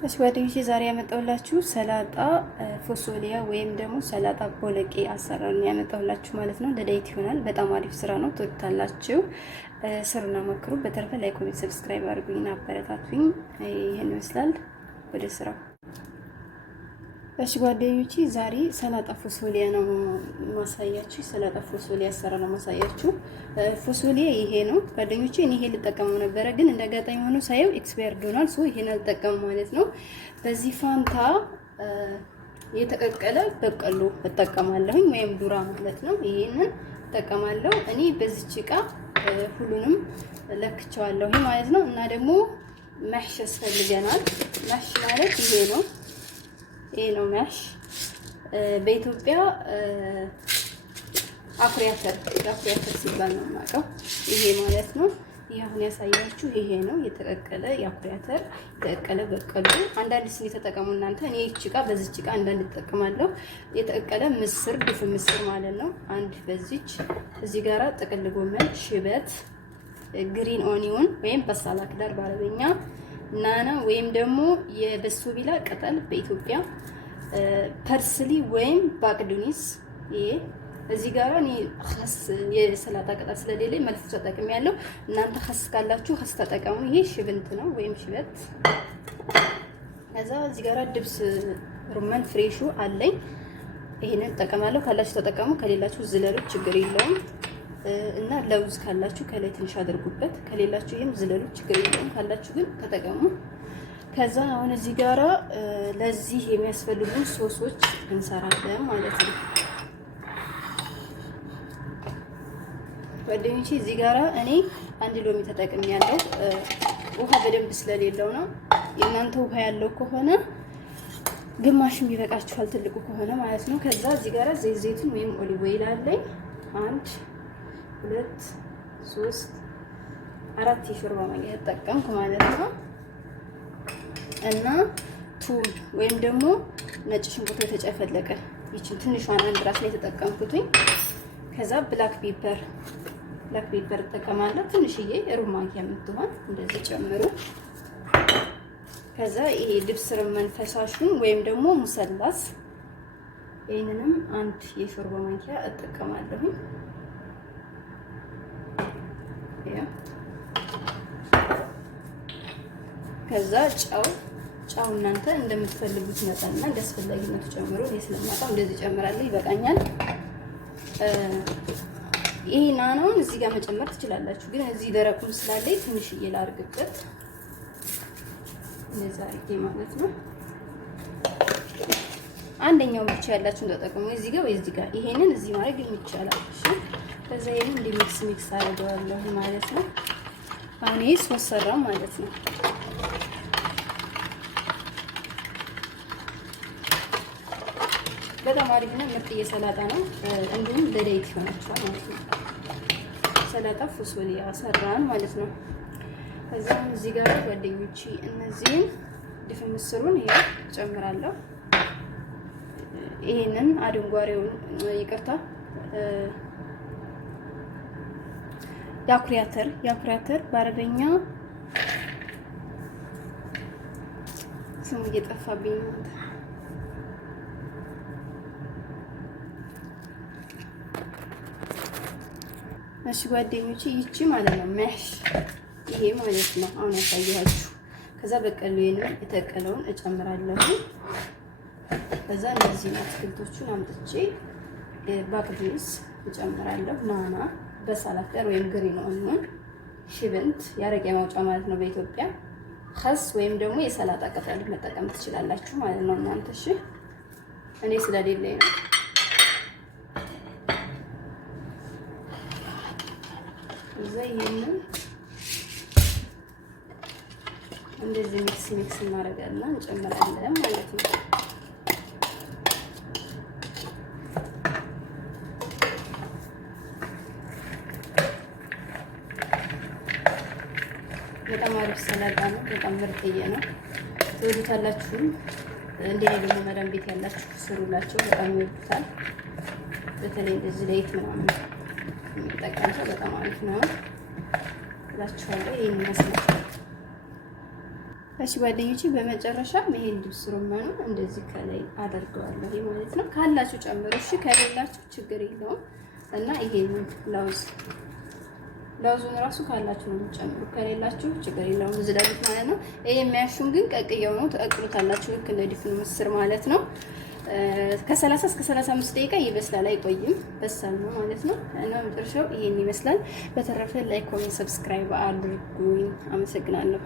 እሺ ጓደኞቼ ዛሬ ያመጣሁላችሁ ሰላጣ ፎሶሊያ ወይም ደግሞ ሰላጣ ቦለቄ አሰራር ነው ያመጣሁላችሁ ማለት ነው። ለዳይት ይሆናል። በጣም አሪፍ ስራ ነው። ትወዱታላችሁ። ስሩና ሞክሩ። በተረፈ ላይክ፣ ኮሜንት፣ ሰብስክራይብ አድርጉኝና አበረታቱኝ። ይሄን ይመስላል። ወደ ስራው። እሺ ጓደኞቼ ዛሬ ሰላጣ ፎሶሊያ ነው ማሳያችሁ። ሰላጣ ፎሶሊያ አሰራር ነው ማሳያችሁ። ፎሶሊያ ይሄ ነው ጓደኞቼ። እኔ ይሄ ልጠቀመው ነበረ ግን እንደጋጣሚ ሆኖ ሳየው ኤክስፓየርድ ሆኗል። ሶ ይሄን አልጠቀምም ማለት ነው። በዚህ ፋንታ የተቀቀለ በቀሎ እጠቀማለሁኝ ወይም ዱራ ማለት ነው። ይሄንን እጠቀማለሁ እኔ በዚች እቃ ሁሉንም ለክቸዋለሁ ማለት ነው። እና ደግሞ መህሽ ያስፈልገናል። መህሽ ማለት ይሄ ነው። ይሄ ነው መህሽ። በኢትዮጵያ አኩሪ አተር ሲባል ነው የማውቀው። ይሄ ማለት ነው። ይሄ አሁን ያሳያችሁ ይሄ ነው የተቀቀለ የአኩሪ አተር፣ የተቀቀለ በቀሎ። አንዳንድ ስኒ ተጠቀሙ እናንተ። እኔ እቺ እቃ በዚች እቃ አንዳንድ ተጠቅማለሁ። የተቀቀለ ምስር፣ ድፍን ምስር ማለት ነው። አንድ በዚች። እዚህ ጋራ ጥቅል ጎመን፣ ሽበት፣ ግሪን ኦኒዮን ወይም በሳላ ክዳር በአረበኛ፣ ናና ወይም ደግሞ የበሶቢላ ቅጠል በኢትዮጵያ፣ ፐርስሊ ወይም ባቅዱኒስ። ይሄ እዚህ ጋር እኔ ኸስ የሰላጣ ቅጠል ስለሌለኝ መልፉ ተጠቅሜያለሁ። እናንተ ኸስ ካላችሁ ኸስ ተጠቀሙ። ይሄ ሽብንት ነው ወይም ሽበት። ከዛ እዚህ ጋር ድብስ ሩመን ፍሬሹ አለኝ። ይሄንን ተጠቀማለሁ። ካላችሁ ተጠቀሙ፣ ከሌላችሁ ዝለሉ፣ ችግር የለውም። እና ለውዝ ካላችሁ ከላይ ትንሽ አድርጉበት፣ ከሌላችሁ ይሄም ዝለሉ፣ ችግር የለውም። ካላችሁ ግን ተጠቀሙ። ከዛ አሁን እዚህ ጋራ ለዚህ የሚያስፈልጉ ሶሶች እንሰራለን ማለት ነው ጓደኞቼ። እዚህ ጋራ እኔ አንድ ሎሚ ተጠቅሜያለሁ። ውሃ በደንብ ስለሌለው ነው። የእናንተ ውሃ ያለው ከሆነ ግማሽም ይበቃችኋል፣ ትልቁ ከሆነ ማለት ነው። ከዛ እዚህ ጋራ ዘይቱን ወይም ኦሊቭ ኦይል አለኝ። 1 2 3 4 የሾርባ ማንኪያ ተጠቀምኩ ማለት ነው። እና ቱም ወይም ደግሞ ነጭ ሽንኩርት የተጨፈለቀ ይችን ትንሿን አንድ ራስ ላይ ተጠቀምኩትኝ። ከዛ ብላክ ፔፐር እጠቀማለሁ። ትንሽዬ ሩብ ማንኪያ የምትሆን እንደዚህ ጨምሩ። ከዛ ይሄ ድብስ ርመን ፈሳሹን ወይም ደግሞ ሙሰላስ ይሄንንም አንድ የሾርባ ማንኪያ እጠቀማለሁ። ከዛ ጨው እናንተ እንደምትፈልጉት መጠንና እንደአስፈላጊነቱ ጨምሩ። እኔ ስለማውቀው እንደዚህ ጨምራለሁ፣ ይበቃኛል። ይሄ ናናውን እዚህ ጋር መጨመር ትችላላችሁ፣ ግን እዚህ ደረቁም ስላለኝ ትንሽዬ ላድርግበት። እንደዛ አድርጌ ማለት ነው። አንደኛው ብቻ ያላችሁን ተጠቅሙ፣ እዚህ ጋር ወይ እዚህ ጋር። ይሄንን እዚህ ማድረግ ይቻላል። እሺ ከዛ ይሄን እንደ ሚክስ አድርገዋለሁ ማለት ነው። አሁን ይሄ ሶስ ሰራው ማለት ነው። በጣም አሪፍ ነው። ምርጥ ሰላጣ ነው። እንዲሁም ለዳይት ይሆናችኋል ማለት ነው። ሰላጣ ፎሶሊያ ሰራን ማለት ነው። ከዛም እዚህ ጋር ጓደኞቼ እነዚህን ድፍን ምስሩን ይሄ ጨምራለሁ። ይሄንን አድንጓሬውን ይቅርታ የአኩሪ አተር በአረበኛ ስሙ እየጠፋብኝ ነው። እሺ ጓደኞቼ ይቺ ማለት ነው መህሽ፣ ይሄ ማለት ነው አሁን ያሳየኋችሁ። ከዛ በቀሎዬንም የተቀለውን እጨምራለሁ። ከዛ እነዚህ አትክልቶቹን አምጥቼ ባቅዱኒስ እጨምራለሁ። ናና፣ በሳላ ክዳር ወይም ግሪን ኦኒዮን፣ ሽብንት ያረቄ ማውጫ ማለት ነው በኢትዮጵያ፣ ኸስ ወይም ደግሞ የሰላጣ ቅጠል መጠቀም ትችላላችሁ ማለት ነው እናንተ። እሺ እኔ ስለሌለኝ ነው። እዛ ይሄንን እንደዚህ ሚክስ እናደርጋለን እንጨምራለን ማለት ነው። በጣም አሪፍ ሰላጣ ነው። በጣም ምርጥዬ ነው። ትወዱታላችሁ። እንደኔ ደግሞ መዳም ቤት ያላችሁ ስሩላቸው፣ በጣም ይወዱታል። በተለይ እንደዚህ ላይት ምናምን የሚጠቀም ሰው በጣም አሪፍ ነው እላችኋለሁ። ይሄን ይመስላል። እሺ ጓደኞቼ፣ በመጨረሻ ይሄን ድብስ ሩማኑ እንደዚህ ከላይ አደርገዋለሁ ማለት ነው። ካላችሁ ጨምሩ፣ እሺ ከሌላችሁ ችግር የለውም። እና ይሄንን ለውዙን ራሱ ካላችሁ ነው የምትጨምሩ፣ ከሌላችሁ ችግር የለውም ዝለሉት ማለት ነው። ይሄ የሚያሹን ግን ቀቅየው ነው ተቀቅሉታላችሁ፣ ልክ እንደ ድፍኑ ምስር ማለት ነው። ከ30 እስከ 35 ደቂቃ ይበስላል፣ አይቆይም፣ በሳል ነው ማለት ነው። እና መጨረሻው ይሄን ይመስላል። በተረፈ ላይክ፣ ኮሜንት፣ ሰብስክራይብ አድርጉኝ። አመሰግናለሁ።